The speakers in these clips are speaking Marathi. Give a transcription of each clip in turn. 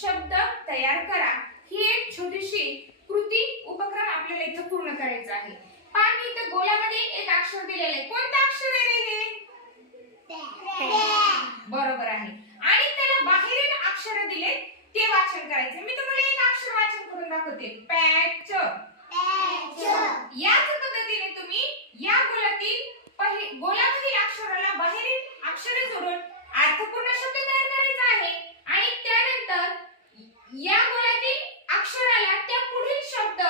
शब्द तयार करा. ही एक छोटीशी कृती उपक्रम आपल्याला इथं पूर्ण करायचा आहे. पहा मी इथं गोलामध्ये एक अक्षर दिलेलं आहे. कोणतं अक्षर आहे रे हे? बरोबर आहे. आणि त्याला बाहेरील अक्षर दिले ते वाचन करायचे मी तुम्हाला एक अक्षर वाचन करून दाखवते. पॅच. याच पद्धतीने तुम्ही या गोलातील गोलामधील अक्षराला बाहेरील अक्षरे जोडून अर्थपूर्ण शब्द तयार करायचा आहे आणि त्यानंतर या गोलातील अक्षराला त्या पुढील शब्द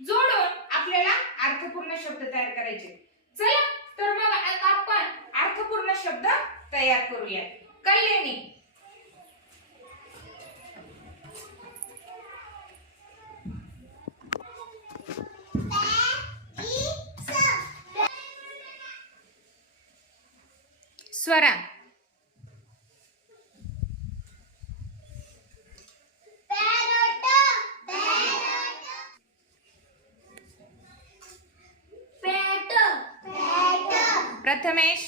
जोडून आपल्याला अर्थपूर्ण शब्द तयार करायचे. चला तर मग आता आपण अर्थपूर्ण शब्द तयार करूया कल्याणी. स्वरा. प्रथमेश।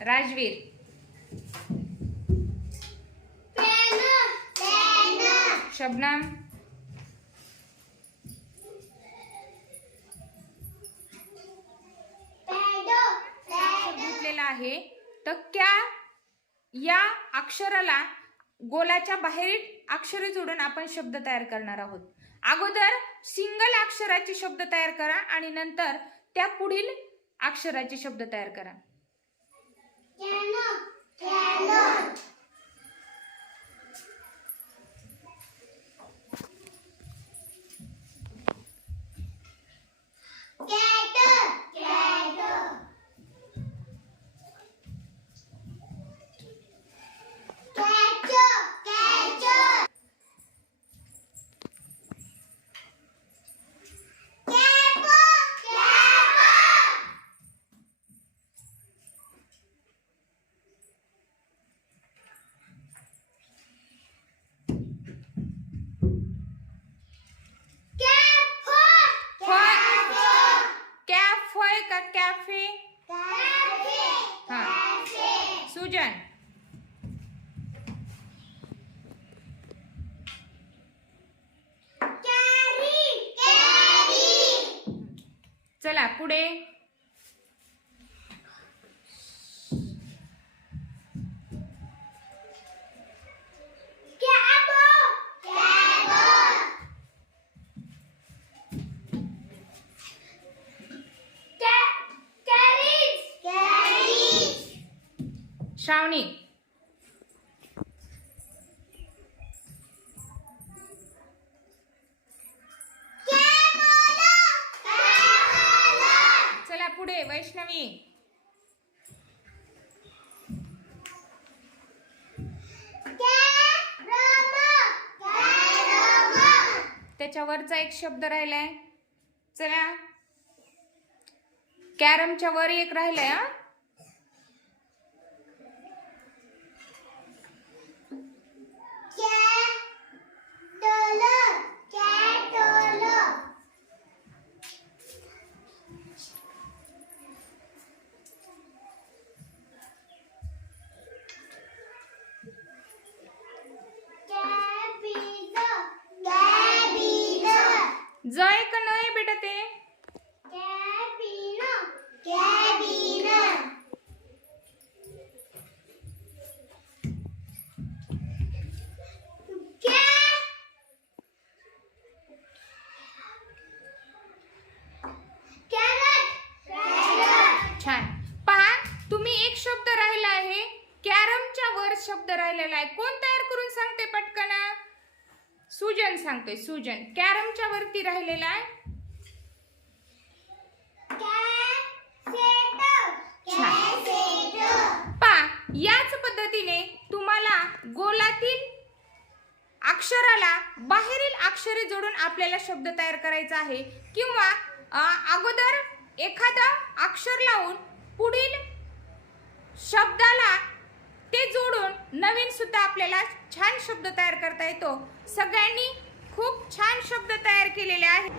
राजवीर। शबनम। घेतलेला आहे. त्या या अक्षराला गोलाच्या बाहेरील अक्षरे जोडून आपण शब्द तयार करणार आहोत. अगोदर सिंगल अक्षराचे शब्द तयार करा आणि नंतर त्या पुढील अक्षराचे शब्द तयार करा. सुजन चला पुढे. श्रावणी. चला पुढे वैष्णवी. त्याच्यावरचा एक शब्द राहिलाय. चला. कॅरमच्या वर एक राहिलाय हा. कॅरमच्या शब्द राहिलेला आहे. कोण तयार करून सांगते पटकन? सुजन सांगतोय सुजन. कॅरमच्या वरती राहिलेला आहे. पा याच पद्धतीने तुम्हाला गोलातील अक्षराला बाहेरील अक्षरे जोडून आपल्याला शब्द तयार करायचा आहे. किंवा अगोदर एखादा अक्षर लावून पुढील शब्दाला ते जोडून नवीन सुद्धा आपल्याला छान शब्द तयार करता येतो. सगळ्यांनी खूप छान शब्द तयार केलेले आहेत.